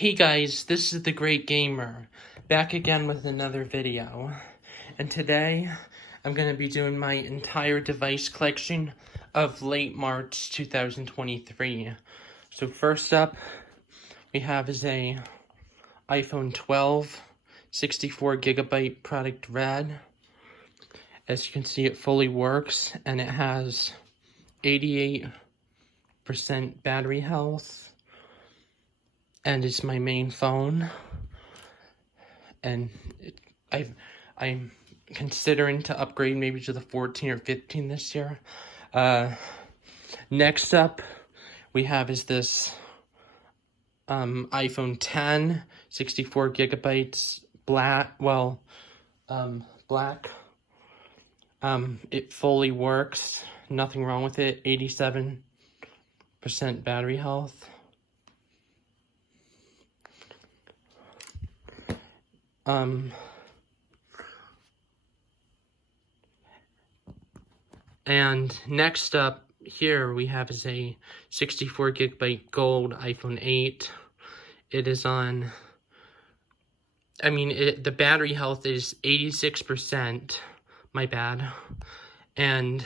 Hey guys, this is The Great Gamer, back again with another video. And today, I'm going to be doing my entire device collection of late March 2023. So first up, we have is a iPhone 12, 64GB product red. As you can see, it fully works, and it has 88% battery health. And it's my main phone, and I'm considering to upgrade maybe to the 14 or 15 this year. Next up, we have is this iPhone 10, 64GB, black. It fully works. Nothing wrong with it. 87% battery health. And next up here we have is a 64GB gold iPhone 8. It is on, the battery health is 86%, my bad, and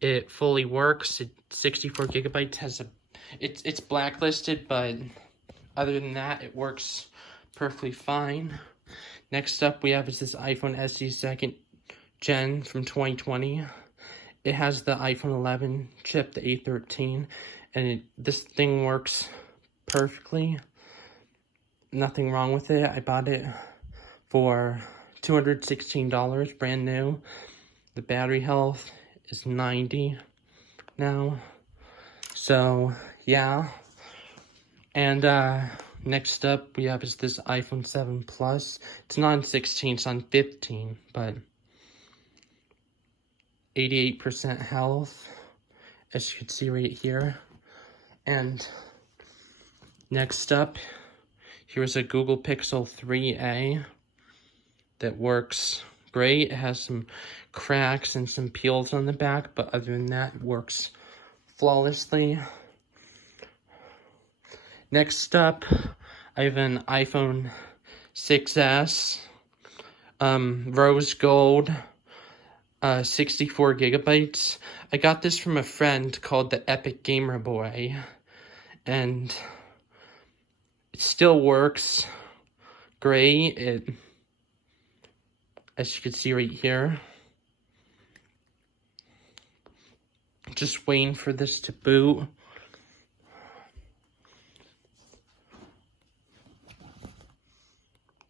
it fully works. 64GB has it's blacklisted, but other than that, it works perfectly fine. Next up, we have is this iPhone SE 2nd Gen from 2020. It has the iPhone 11 chip, the A13, and this thing works perfectly. Nothing wrong with it. I bought it for $216, brand new. The battery health is 90 now. So, yeah. And, next up, we have is this iPhone 7 Plus. It's not on 16, it's on 15, but 88% health, as you can see right here. And next up, here's a Google Pixel 3a that works great. It has some cracks and some peels on the back, but other than that, it works flawlessly. Next up, I have an iPhone 6s, rose gold, 64GB. I got this from a friend called the Epic Gamer Boy, and it still works great. As you can see right here, just waiting for this to boot.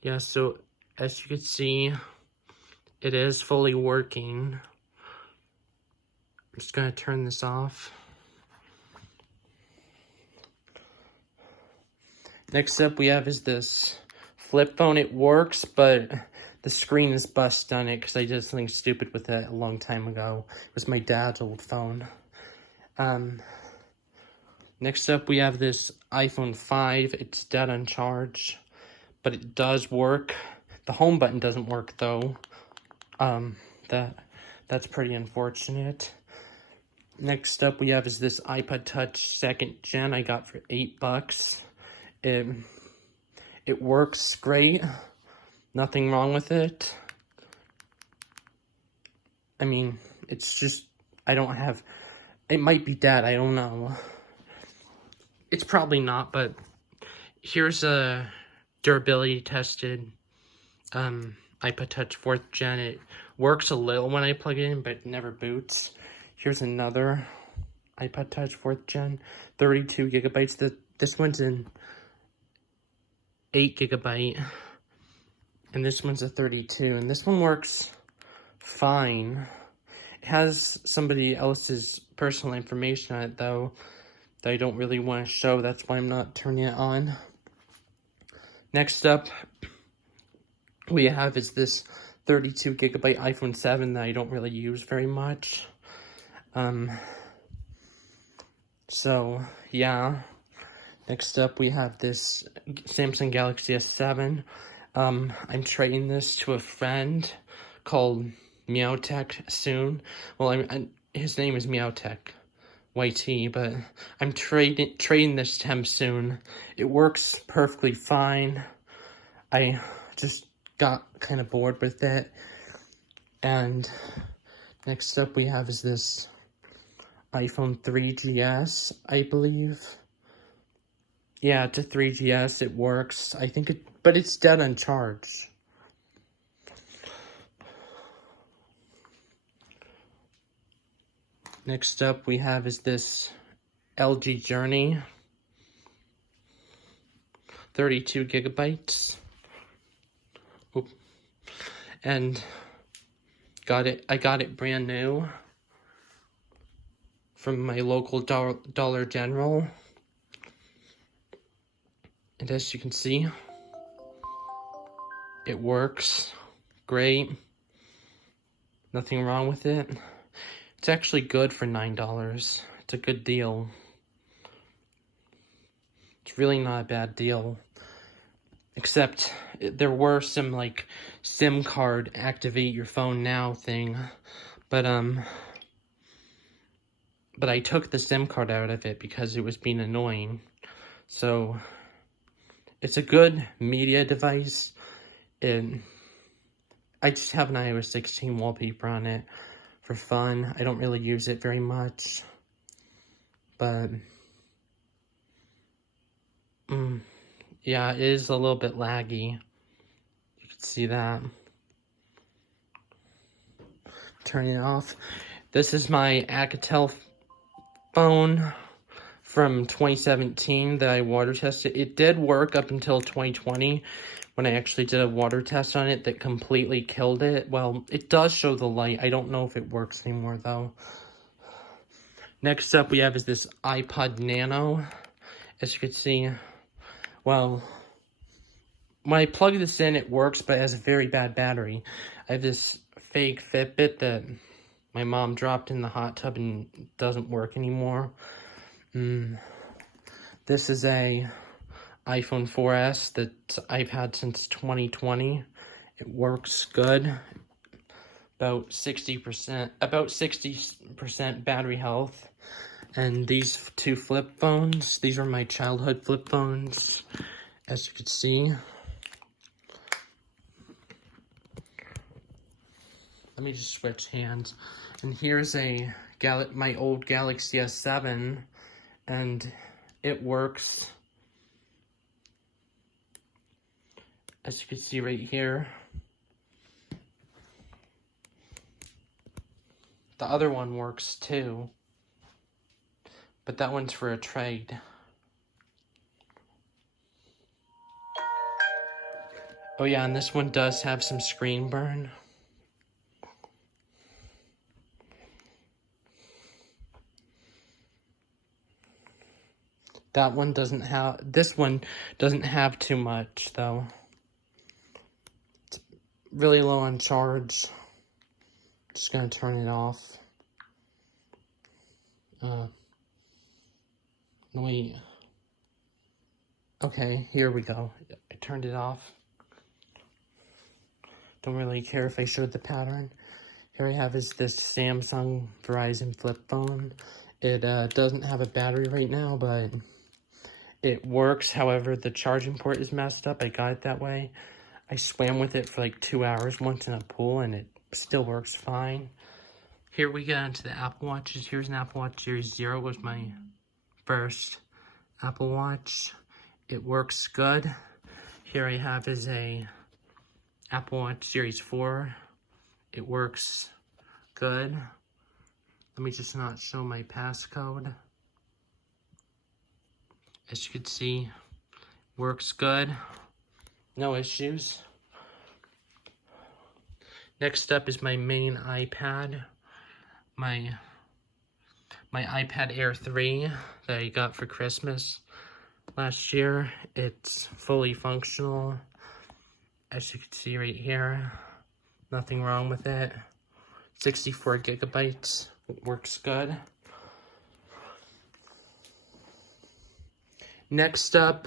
Yeah, so as you can see, it is fully working. I'm just gonna turn this off. Next up we have is this flip phone. It works, but the screen is busted on it because I did something stupid with it a long time ago. It was my dad's old phone. Next up we have this iPhone 5. It's dead on charge, but it does work. The home button doesn't work though. That's pretty unfortunate. Next up we have is this iPod Touch 2nd Gen I got for $8. It works great. Nothing wrong with it. It's just, it might be dead, I don't know. It's probably not, but here's a durability tested iPod Touch 4th Gen. It works a little when I plug it in, but it never boots. Here's another iPod Touch 4th Gen, 32GB. This one's in 8GB, and this one's a 32, and this one works fine. It has somebody else's personal information on it, though, that I don't really want to show. That's why I'm not turning it on. Next up, we have is this 32GB iPhone 7 that I don't really use very much. So, yeah. Next up, we have this Samsung Galaxy S7. I'm trading this to a friend called Meowtech soon. Well, his name is Meowtech, YT, but I'm trading this to him soon. It works perfectly fine. I just got kind of bored with it. And next up we have is this iPhone 3GS, I believe. Yeah, it's a 3GS. It works. I think it, but it's dead on charge. Next up we have is this LG Journey, 32 gigabytes. Oop. And I got it brand new from my local Dollar General. And as you can see, it works great. Nothing wrong with it. It's actually good for $9. It's a good deal. It's really not a bad deal. Except there were some like SIM card activate your phone now thing. But I took the SIM card out of it because it was being annoying. So it's a good media device. And I just have an iOS 16 wallpaper on it for fun. I don't really use it very much. But yeah, it is a little bit laggy. You can see that. Turn it off. This is my Alcatel phone from 2017 that I water tested. It did work up until 2020 when I actually did a water test on it that completely killed it. Well, it does show the light. I don't know if it works anymore though. Next up we have is this iPod Nano. As you can see, well, when I plug this in, it works, but it has a very bad battery. I have this fake Fitbit that my mom dropped in the hot tub and doesn't work anymore. This is a iPhone 4S that I've had since 2020. It works good. About 60% battery health. And these two flip phones, these are my childhood flip phones, as you can see. Let me just switch hands. And here's my old Galaxy S7, and it works. As you can see right here. The other one works too, but that one's for a trade. Oh yeah, and this one does have some screen burn. This one doesn't have too much though. It's really low on charge. Just gonna turn it off. Wait. Okay, here we go. I turned it off. Don't really care if I showed the pattern. Here I have is this Samsung Verizon flip phone. It doesn't have a battery right now, but it works. However, the charging port is messed up. I got it that way. I swam with it for like 2 hours once in a pool, and it still works fine. Here we get into the Apple Watches. Here's an Apple Watch Series 0. It was my first Apple Watch. It works good. Here I have is a Apple Watch Series 4. It works good. Let me just not show my passcode. As you can see, works good. No issues. Next up is my main iPad. My iPad Air 3 that I got for Christmas last year. It's fully functional. As you can see right here, nothing wrong with it. 64 gigabytes, it works good. Next up,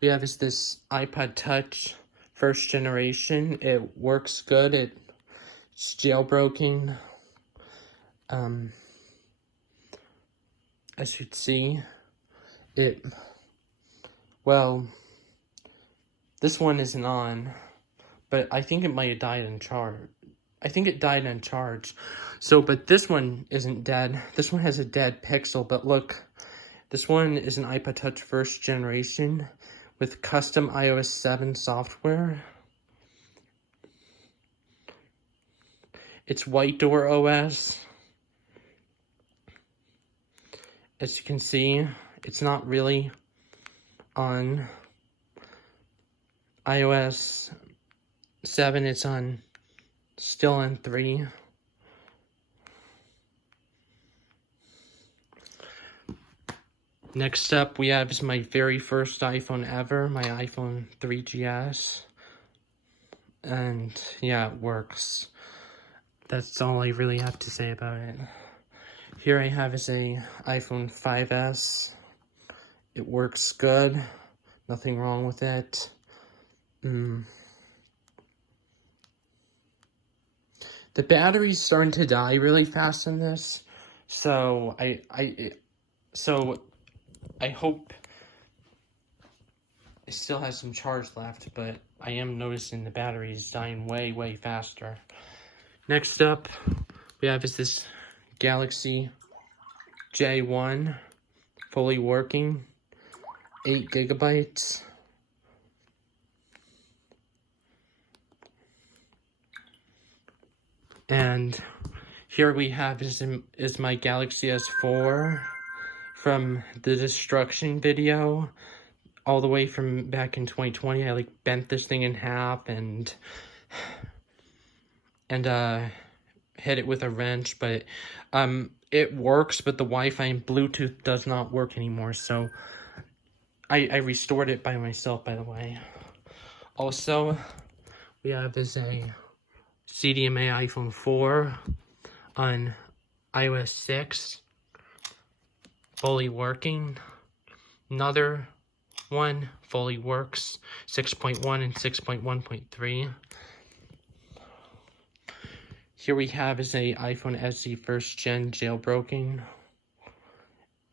we have is this iPod Touch first generation. It works good. It's jailbroken. as you can see, well, this one isn't on, but I think it might have died in charge. I think it died in charge. So, but this one isn't dead. This one has a dead pixel, but look, this one is an iPod Touch first generation with custom iOS 7 software. It's White Door OS. As you can see, it's not really on iOS 7, it's still on 3. Next up we have is my very first iPhone ever, my iPhone 3GS. And yeah, it works. That's all I really have to say about it. Here I have is a iPhone 5S. It works good. Nothing wrong with it. The battery's starting to die really fast in this, so I hope it still has some charge left, but I am noticing the battery is dying way faster. Next up, we have is this Galaxy J1, fully working, 8 GB. And here we have is my Galaxy S4 from the destruction video, all the way from back in 2020. I like bent this thing in half and hit it with a wrench, but it works, but the Wi-Fi and Bluetooth does not work anymore, so I restored it by myself, by the way. Also, we have is a CDMA iPhone 4 on iOS 6, fully working. Another one fully works, 6.1 and 6.1.3. Here we have is a iPhone SE first gen jailbroken.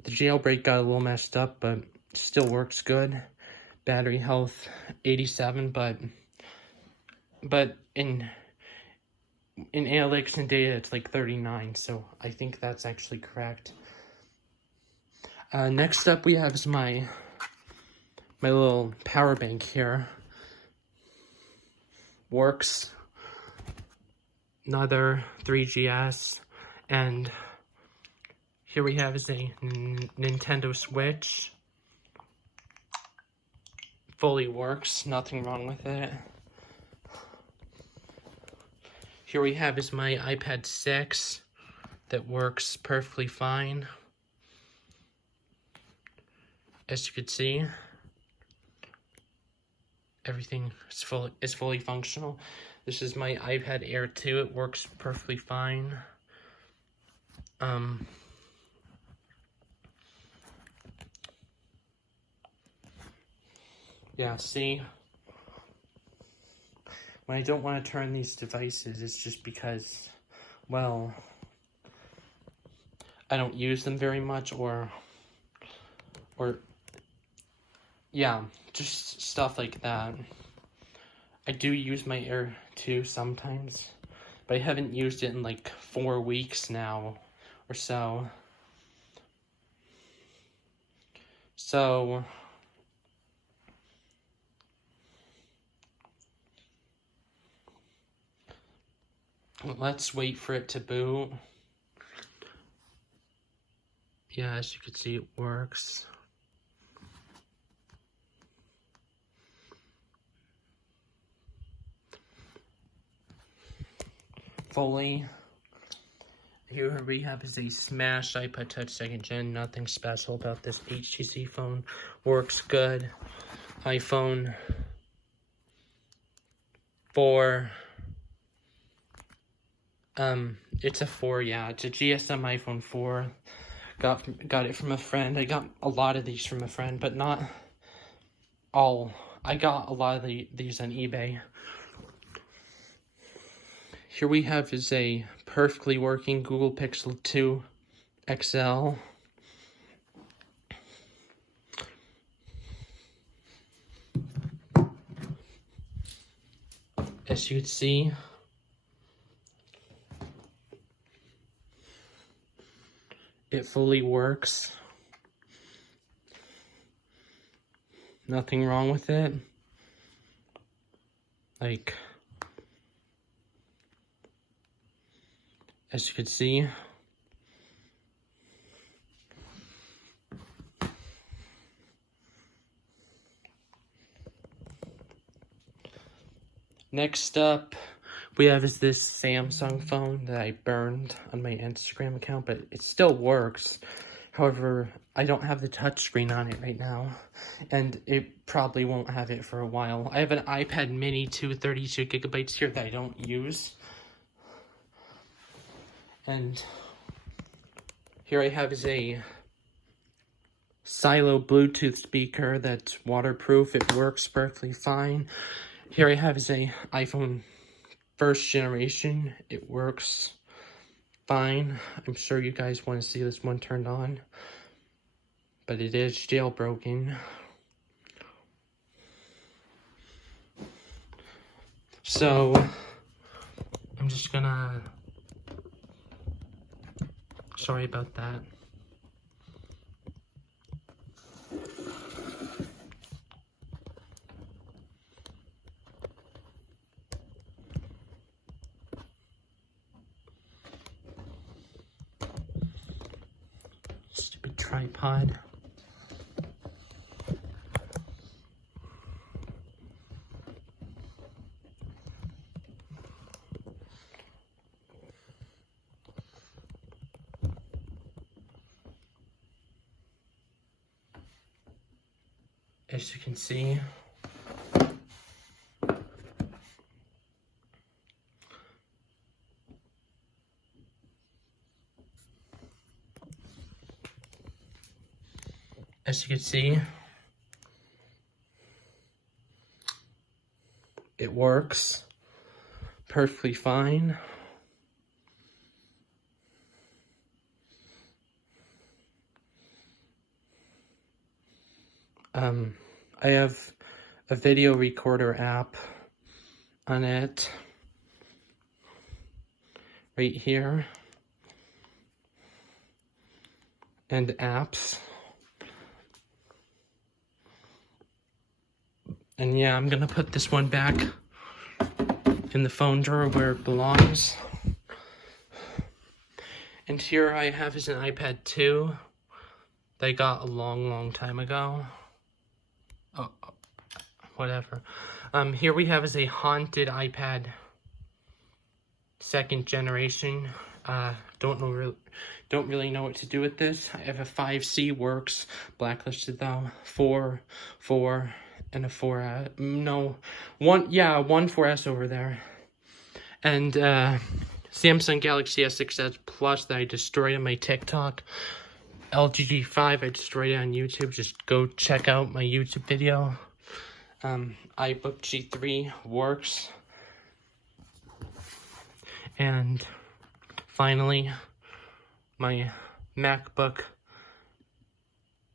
The jailbreak got a little messed up, but still works good. Battery health 87, but in analytics and data it's like 39, so I think that's actually correct. Next up we have is my little power bank here. Works. Another 3GS, and here we have is a Nintendo Switch. Fully works, nothing wrong with it. Here we have is my iPad 6 that works perfectly fine. As you can see, everything is fully functional. This is my iPad Air 2. It works perfectly fine. Yeah, see? When I don't want to turn these devices, it's just because, well, I don't use them very much, or yeah, just stuff like that. I do use my Air 2 sometimes, but I haven't used it in like 4 weeks now or so. So let's wait for it to boot. Yeah, as you can see, it works. Fully. Here we have is a smashed iPod Touch 2nd Gen. Nothing special about this HTC phone. Works good. iPhone 4. It's a 4, yeah. It's a GSM iPhone 4. Got it from a friend. I got a lot of these from a friend, but not all. I got a lot of these on eBay. Here we have is a perfectly working Google Pixel 2 XL. As you can see, it fully works. Nothing wrong with it. Like, as you can see, next up we have is this Samsung phone that I burned on my Instagram account, but it still works. However, I don't have the touchscreen on it right now, and it probably won't have it for a while. I have an iPad mini 232 gigabytes here that I don't use. And here I have is a Silo Bluetooth speaker that's waterproof. It works perfectly fine. Here I have is a iPhone first generation. It works fine. I'm sure you guys want to see this one turned on, but it is jailbroken. So I'm just gonna, sorry about that. Stupid tripod. As you can see, it works perfectly fine. I have a video recorder app on it right here, and apps. And yeah, I'm gonna put this one back in the phone drawer where it belongs. And here I have is an iPad 2 that I got a long time ago. Oh, whatever. Here we have is a haunted iPad, second generation. Don't really know what to do with this. I have a 5C, works, blacklisted though. 4, and a 4, one 4S over there. And Samsung Galaxy S6s Plus that I destroyed on my TikTok. LG G5, I destroyed it on YouTube. Just go check out my YouTube video. iBook G3 works. And finally, my MacBook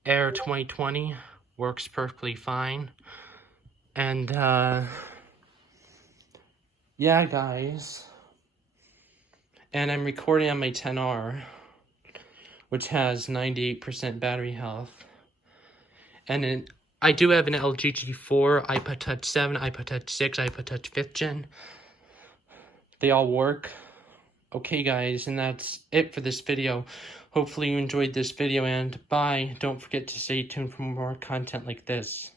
Air 2020 works perfectly fine. And yeah, guys. And I'm recording on my 10R, which has 98% battery health. And I do have an LG G4, iPod Touch 7, iPod Touch 6, iPod Touch 5th Gen. They all work. Okay, guys, and that's it for this video. Hopefully you enjoyed this video, and bye. Don't forget to stay tuned for more content like this.